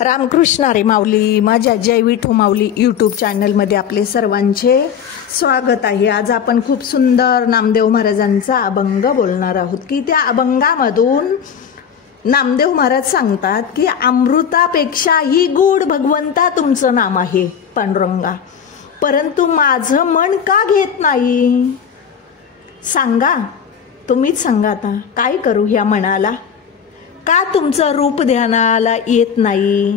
रामकृष्ण हरी माऊली. माझ्या जय विठू माऊली यूट्यूब चॅनलमध्ये आपले सर्वांचे स्वागत आहे. आज आपण खूप सुंदर नामदेव महाराजांचा अभंग बोलणार आहोत की त्या अभंगामधून नामदेव महाराज सांगतात की अमृतापेक्षाही गोड भगवंता तुमचं नाम आहे पांडुरंगा, परंतु माझं मन का घेत नाही? सांगा, तुम्हीच सांगा आता काय करू ह्या मनाला? का तुमचं रूप ध्यानाला येत नाही?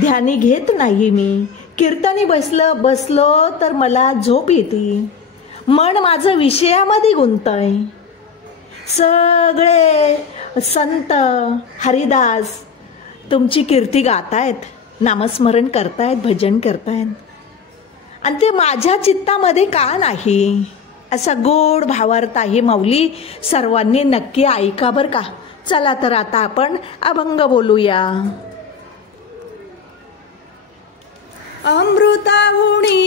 ध्यानी घेत नाही मी. कीर्तनी बसलो तर मला झोप येते. मन माझं विषयामध्ये गुंतय. सगळे संत हरिदास तुमची कीर्ती गातायत, नामस्मरण करतायत, भजन करतायत, आणि ते माझ्या चित्तामध्ये का नाही? असा गोड भावार्थ आहे माऊली. सर्वांनी नक्की ऐका बर का. चला तर आता आपण अभंग बोलूया. अमृताहुणी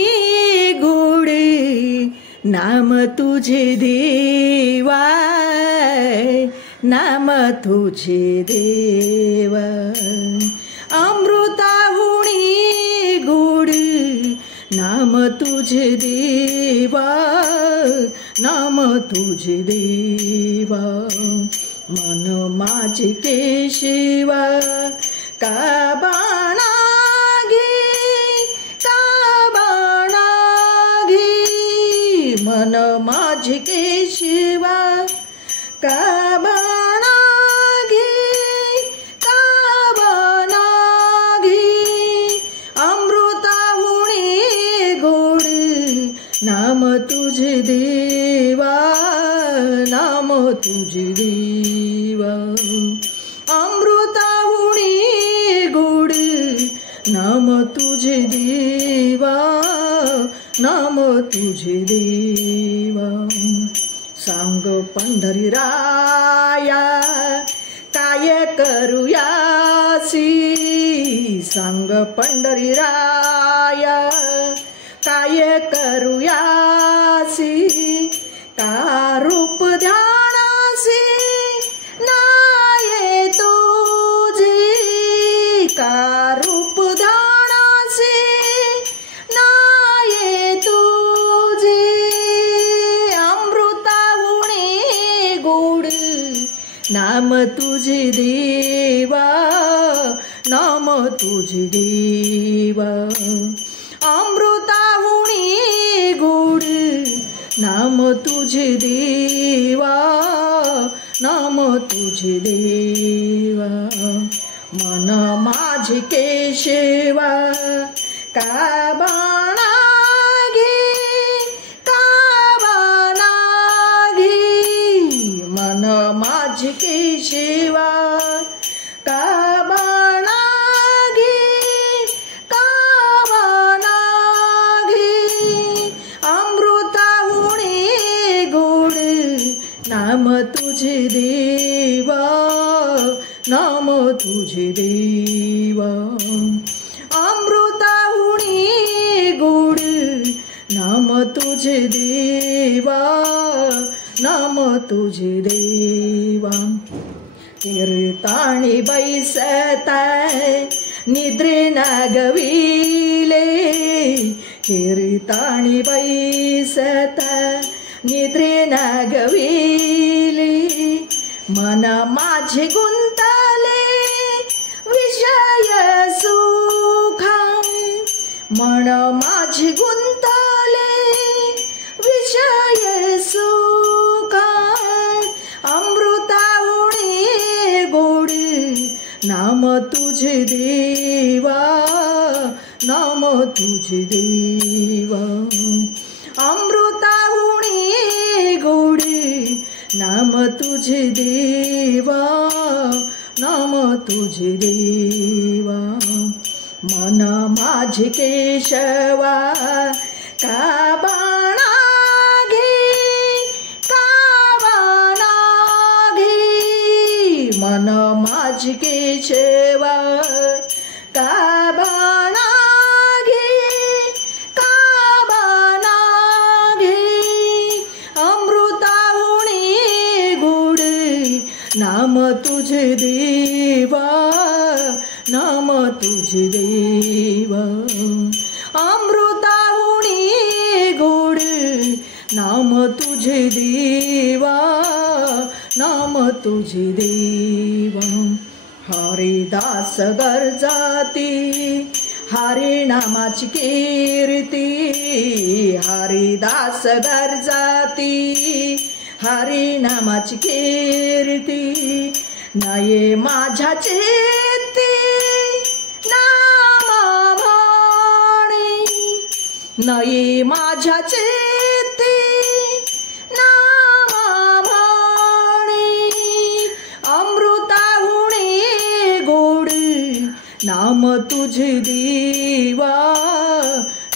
गोड नाम तुझे देवा, नाम तुझे देवा. अमृताहुणी गोड नाम तुझे देवा, नाम तुझे देवा. मन माझे केशवा का बाणा घे, का बाणा घे. मन माझे केशवा का बाणा घे, का बाणा घे. अमृताहुणी गोड नाम तुझे देवा, नाम तुझे देवा. अमृताहुणी गोड नाम तुझे देवा, नाम तुझे देवा. सांग पंढरीराया काय करूयासी, सांग पंढरीराया काय करूयासी. का रूप ध्यानासी नाये तुझे, का रूप ध्यानासी नाये तुझे. अमृताहुणी गोड नाम तुझे देवा, नाम तुझे देवा. अमृताहुणी गोड नाम तुझे देवा, नाम तुझे देवा. मन माझे केशवा का बाणा घे, का बाणा घे. मन माझे केशवा का बाणा घे, का बाणा घे. अमृताहुणी गोड नाम तुझे देवा, नाम तुझे देवा. अमृताहुणी गोड नाम तुझे देवा, नाम तुझे देवा. कीर्तानी बैसता निद्रे न गविले, कीर्तानी बैसता निद्रे न गविले. मन माझे गुंतले विषय सुखा, मन माझे गुंतले विषय सुखा. अमृताहुणी गोड नाम तुझे देवा, नाम तुझे देवा. अमृताहुणी गोड नाम तुझे देवा, नाम तुझे देवा. मन माझे केशवा का बाणा घे, का बाणा घे. मन माझे केशवा का बाणा घे, का बाणा घे. अमृताहुणी गोड नाम तुझे देवा, नाम तुझे देवा अमृताहुनी गोड नाम तुझे देवा नाम तुझे देवा हरिदास गरजाती हरि नामाची कीर्ती हरिदास गरजाती हरि नामाची कीर्ती नये माझ्या चित्ती नाम म्हणी नये माझ्या चित्ती नाम म्हणी अमृताहुनी गोड नाम तुझे देवा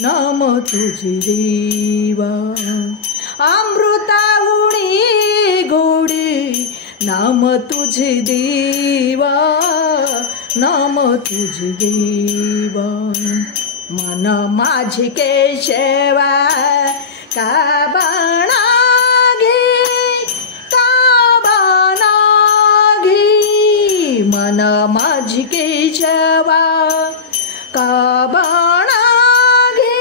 नाम तुझे देवा अमृताहुनी गोड नाम तुझे देवा नाम तुझे देवा मन माझे केशवा का बनागे मन माझे केशवा का बनागे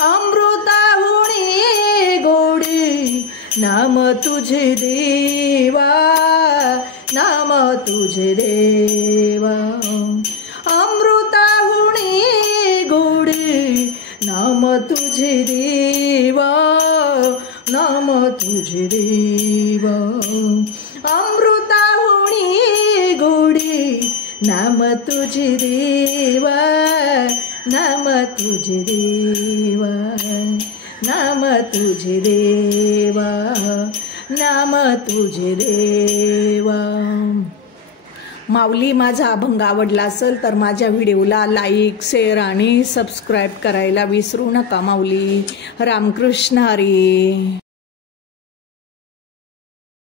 अमृताहुनी गोड नाम तुझे देवा नाम तुझे देवा अमृताहुनी गोड नाम तुझे देवा नाम तुझे देवा अमृताहुनी गोड नाम तुझे देवा नाम तुझे देवा नाम तुझे देवा नाम तुझे देवा। माऊली माझा अभंग आवडला असेल तर माझ्या व्हिडिओला लाईक शेअर आणि सबस्क्राईब करायला विसरू नका माऊली। रामकृष्ण हरी।